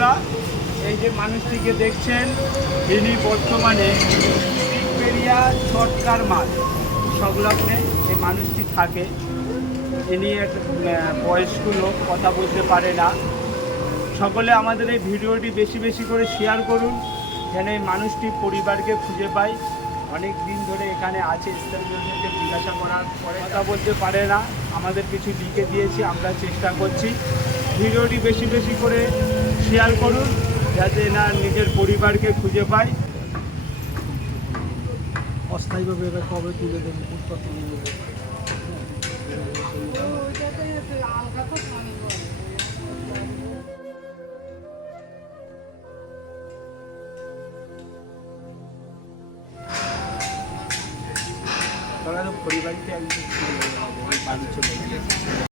বন্ধুরা, এই যে মানুষটিকে দেখছেন, ইনি বর্তমানে পিকপেরিয়া ছটকার মাঠ সংলগ্নে এই মানুষটি থাকে। ইনি এক বয়স্ক লোক, কথা বলতে পারে না। সকলে আমাদের এই ভিডিওটি বেশি বেশি করে শেয়ার করুন, যেন এই মানুষটি পরিবারকে খুঁজে পায়। অনেক দিন ধরে এখানে আছে, স্থানীয়দেরকে জিজ্ঞাসা করার পরে কথা বলতে পারে না। আমাদের কিছু লিখে দিয়েছি, আমরা চেষ্টা করছি। ভিডিওটি বেশি বেশি করে শেয়ার করুন, যাতে না নিজের পরিবারকে খুঁজে পায়। অস্থায়ীভাবে এবার কবে তুলে দেবেন? তারা তো পরিবারকে একদিন বাড়ি চলে গেছে।